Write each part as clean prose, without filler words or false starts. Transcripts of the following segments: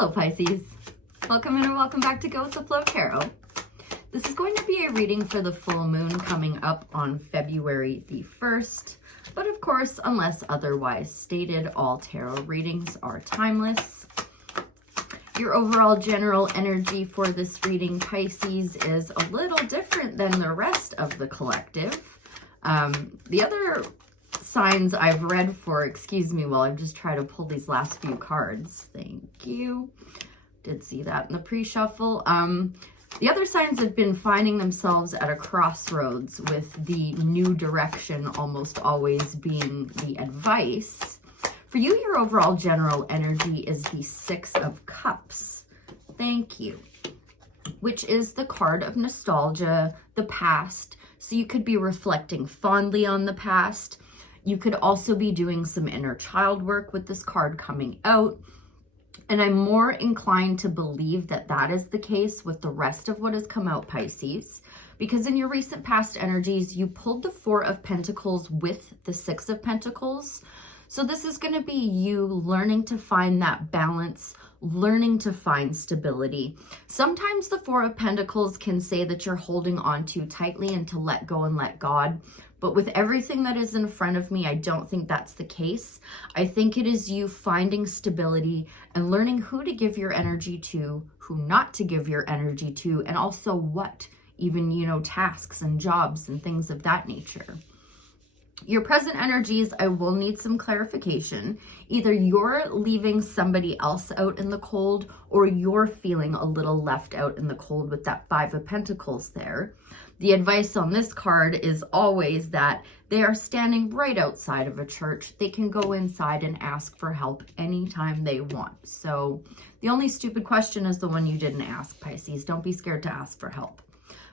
Hello Pisces, welcome in and welcome back to Go With The Flow Tarot. This is going to be a reading for the full moon coming up on February the 1st, but of course, unless otherwise stated, all tarot readings are timeless. Your overall general energy for this reading, Pisces, is a little different than the rest of the collective. The other signs I've read for, excuse me while I've just tried to pull these last few cards. Thank you. Did see that in the pre-shuffle. The other signs have been finding themselves at a crossroads, with the new direction almost always being the advice. For you, your overall general energy is the Six of Cups. Thank you. Which is the card of nostalgia, the past. So you could be reflecting fondly on the past. You could also be doing some inner child work with this card coming out. And I'm more inclined to believe that that is the case with the rest of what has come out, Pisces, because in your recent past energies, you pulled the Four of Pentacles with the Six of Pentacles. So this is going to be you learning to find that balance, learning to find stability. Sometimes the Four of Pentacles can say that you're holding on too tightly and to let go and let God. But with everything that is in front of me, I don't think that's the case. I think it is you finding stability and learning who to give your energy to, who not to give your energy to, and also what, even, tasks and jobs and things of that nature. Your present energies, I will need some clarification. Either you're leaving somebody else out in the cold, or you're feeling a little left out in the cold with that Five of Pentacles there. The advice on this card is always that they are standing right outside of a church. They can go inside and ask for help anytime they want. So the only stupid question is the one you didn't ask, Pisces. Don't be scared to ask for help.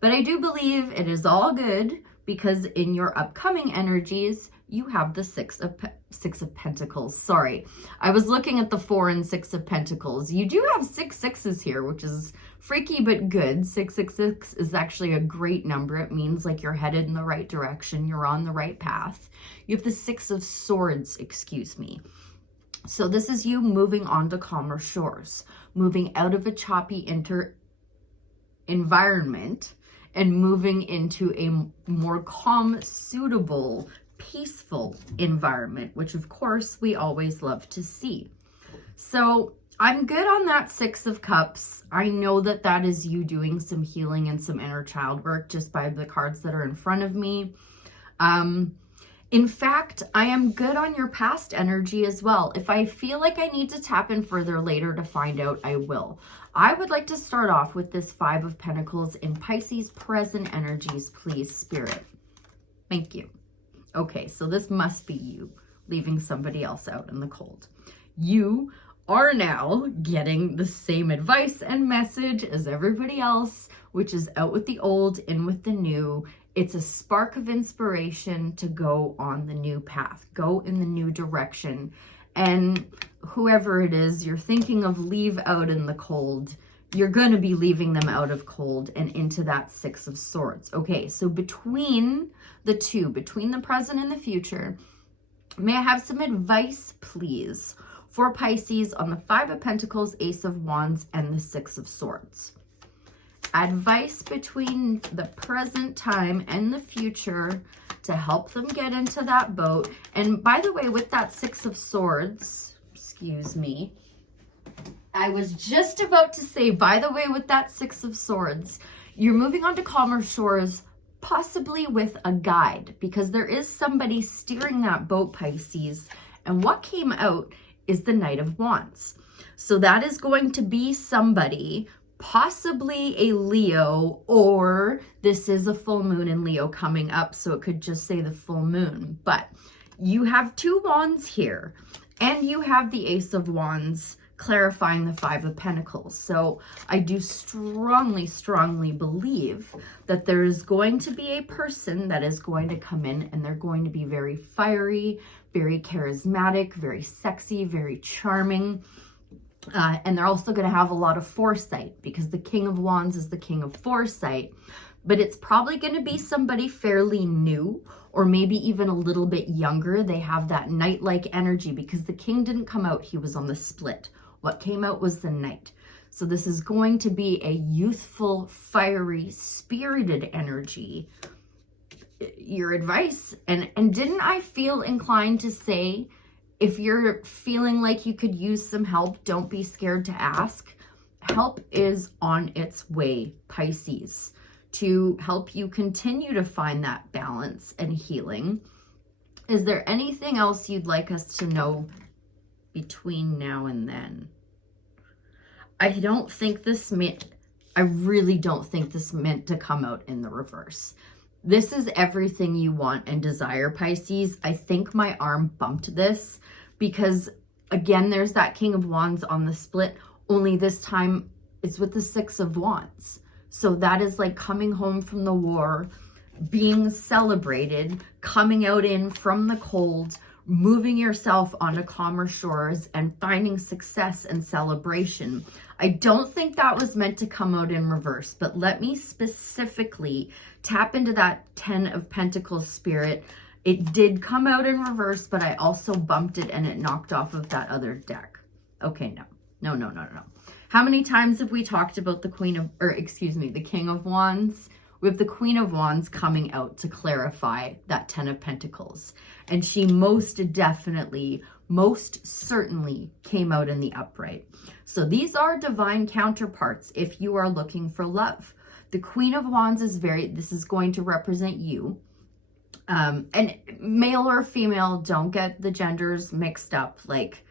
But I do believe it is all good, because in your upcoming energies, you have the Six of Pentacles. Sorry, I was looking at the Four and Six of Pentacles. You do have 6 sixes here, which is freaky but good. 666 is actually a great number. It means like you're headed in the right direction. You're on the right path. You have the Six of Swords, excuse me. So this is you moving on to calmer shores, moving out of a choppy environment and moving into a more calm, suitable, peaceful environment, which of course we always love to see. So I'm good on that Six of Cups. I know that that is you doing some healing and some inner child work just by the cards that are in front of me. In fact, I am good on your past energy as well. If I feel like I need to tap in further later to find out, I will. I would like to start off with this Five of Pentacles in Pisces present energies, please, Spirit. Thank you. Okay, so this must be you leaving somebody else out in the cold. You are now getting the same advice and message as everybody else, which is out with the old, in with the new. It's a spark of inspiration to go on the new path, go in the new direction. And whoever it is you're thinking of leave out in the cold, you're going to be leaving them out of cold and into that Six of Swords. Okay, so between the two, between the present and the future, may I have some advice, please, for Pisces on the Five of Pentacles, Ace of Wands, and the Six of Swords? Advice between the present time and the future to help them get into that boat. And by the way, with that Six of Swords, excuse me, I was just about to say, by the way, with that Six of Swords, you're moving on to calmer shores, possibly with a guide, because there is somebody steering that boat, Pisces. And what came out is the Knight of Wands. So that is going to be somebody, possibly a Leo, or this is a full moon in Leo coming up, so it could just say the full moon. But you have two wands here, and you have the Ace of Wands clarifying the Five of Pentacles. So I do strongly, strongly believe that there is going to be a person that is going to come in, and they're going to be very fiery, very charismatic, very sexy, very charming. And they're also going to have a lot of foresight, because the King of Wands is the King of Foresight. But it's probably going to be somebody fairly new, or maybe even a little bit younger. They have that knight-like energy, because the King didn't come out, he was on the split. What came out was the Knight. So this is going to be a youthful, fiery, spirited energy. Your advice, and didn't I feel inclined to say, if you're feeling like you could use some help, don't be scared to ask. Help is on its way, Pisces, to help you continue to find that balance and healing. Is there anything else you'd like us to know between now and then? I really don't think this meant to come out in the reverse. This is everything you want and desire, Pisces. I think my arm bumped this because, again, there's that King of Wands on the split, only this time it's with the Six of Wands. So that is like coming home from the war, being celebrated, coming out in from the cold, moving yourself onto calmer shores and finding success and celebration. I don't think that was meant to come out in reverse, but let me specifically tap into that 10 of Pentacles spirit. It did come out in reverse, but I also bumped it and it knocked off of that other deck. Okay, no. How many times have we talked about the King of Wands? We have the Queen of Wands coming out to clarify that 10 of Pentacles. And she most certainly came out in the upright. So these are divine counterparts if you are looking for love. The Queen of Wands this is going to represent you. And male or female, don't get the genders mixed up. Like,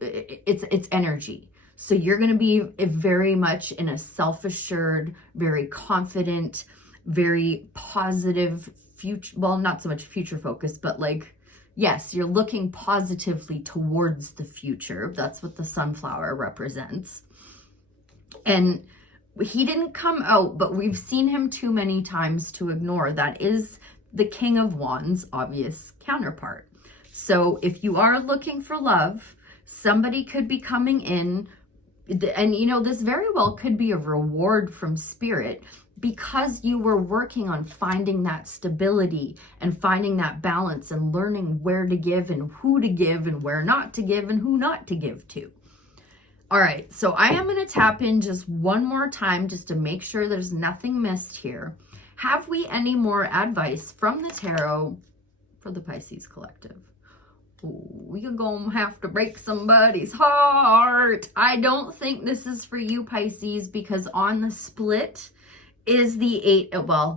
it's energy. So you're going to be very much in a self-assured, very confident, very positive future, well, not so much future focused, but like, yes, you're looking positively towards the future. That's what the sunflower represents. And he didn't come out, but we've seen him too many times to ignore. That is the King of Wands' obvious counterpart. So if you are looking for love, somebody could be coming in, and this very well could be a reward from spirit because you were working on finding that stability and finding that balance and learning where to give and who to give and where not to give and who not to give to. All right, so I am going to tap in just one more time just to make sure there's nothing missed here. Have we any more advice from the tarot for the Pisces collective? Ooh, you're going to have to break somebody's heart. I don't think this is for you, Pisces, because on the split is the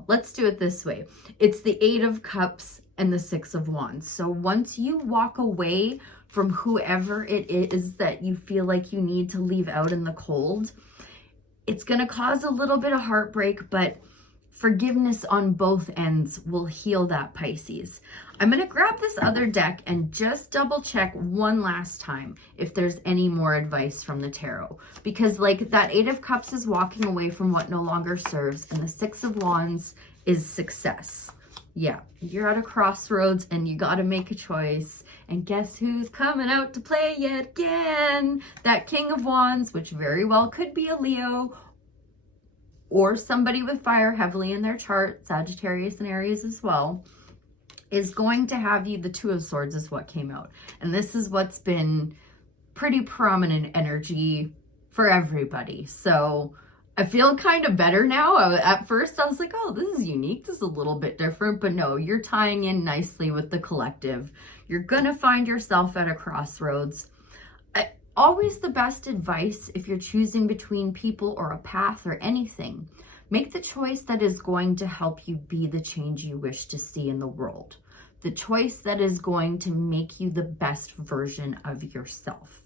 let's do it this way. It's the 8 of Cups and the 6 of Wands. So once you walk away from whoever it is that you feel like you need to leave out in the cold, it's going to cause a little bit of heartbreak, but forgiveness on both ends will heal that, Pisces. I'm going to grab this other deck and just double check one last time if there's any more advice from the tarot. Because like that 8 of Cups is walking away from what no longer serves, and the 6 of Wands is success. Yeah, you're at a crossroads and you got to make a choice. And guess who's coming out to play yet again? That King of Wands, which very well could be a Leo or somebody with fire heavily in their chart, Sagittarius and Aries as well, is going to have you. The 2 of Swords is what came out. And this is what's been pretty prominent energy for everybody. So I feel kind of better now. At first I was like, oh, this is unique. This is a little bit different. But no, you're tying in nicely with the collective. You're going to find yourself at a crossroads. Always the best advice if you're choosing between people or a path or anything. Make the choice that is going to help you be the change you wish to see in the world. The choice that is going to make you the best version of yourself.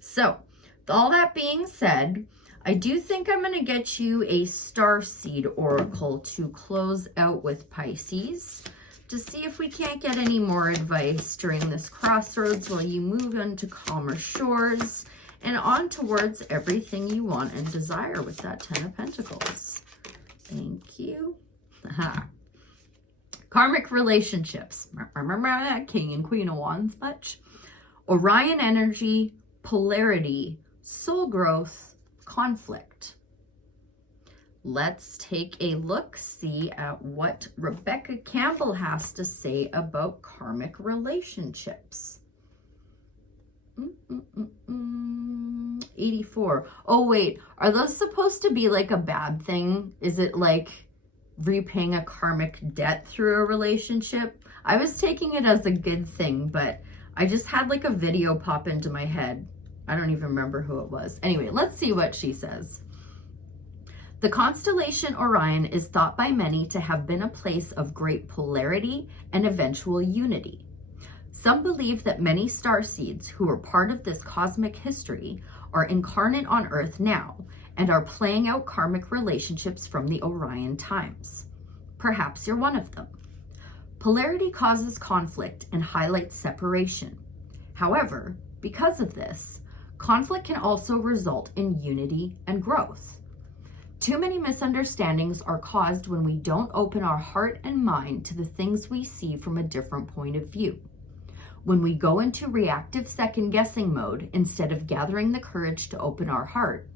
So, with all that being said, I do think I'm going to get you a Starseed Oracle to close out with, Pisces, to see if we can't get any more advice during this crossroads while you move into calmer shores and on towards everything you want and desire with that 10 of Pentacles. Thank you. Aha. Karmic relationships. Remember that King and Queen of Wands much? Orion energy, polarity, soul growth, conflict. Let's take a look-see at what Rebecca Campbell has to say about karmic relationships. 84. Oh, wait. Are those supposed to be like a bad thing? Is it like repaying a karmic debt through a relationship? I was taking it as a good thing, but I just had like a video pop into my head. I don't even remember who it was. Anyway, let's see what she says. The constellation Orion is thought by many to have been a place of great polarity and eventual unity. Some believe that many starseeds who were part of this cosmic history are incarnate on Earth now and are playing out karmic relationships from the Orion times. Perhaps you're one of them. Polarity causes conflict and highlights separation. However, because of this, conflict can also result in unity and growth. Too many misunderstandings are caused when we don't open our heart and mind to the things we see from a different point of view. When we go into reactive second-guessing mode instead of gathering the courage to open our heart,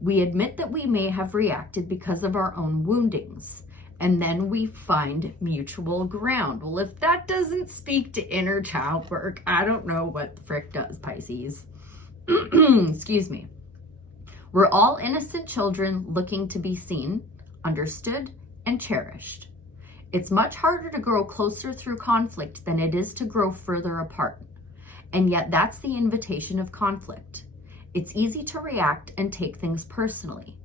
we admit that we may have reacted because of our own woundings, and then we find mutual ground. Well, if that doesn't speak to inner child work, I don't know what the frick does, Pisces. Excuse me. We're all innocent children looking to be seen, understood, and cherished. It's much harder to grow closer through conflict than it is to grow further apart. And yet that's the invitation of conflict. It's easy to react and take things personally.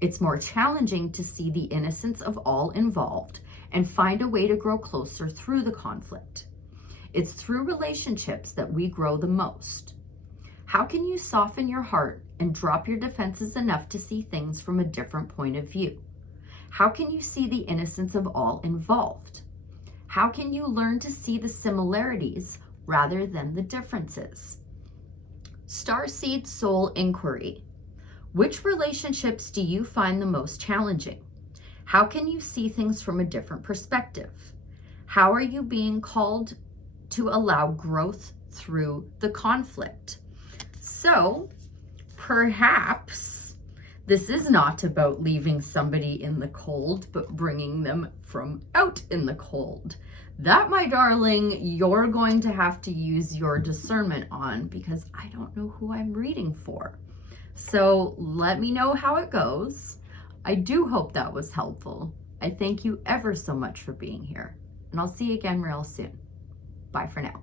It's more challenging to see the innocence of all involved and find a way to grow closer through the conflict. It's through relationships that we grow the most. How can you soften your heart and drop your defenses enough to see things from a different point of view? How can you see the innocence of all involved? How can you learn to see the similarities rather than the differences? Starseed Soul Inquiry. Which relationships do you find the most challenging? How can you see things from a different perspective? How are you being called to allow growth through the conflict? So, perhaps this is not about leaving somebody in the cold, but bringing them from out in the cold. That, my darling, you're going to have to use your discernment on, because I don't know who I'm reading for. So let me know how it goes. I do hope that was helpful. I thank you ever so much for being here, and I'll see you again real soon. Bye for now.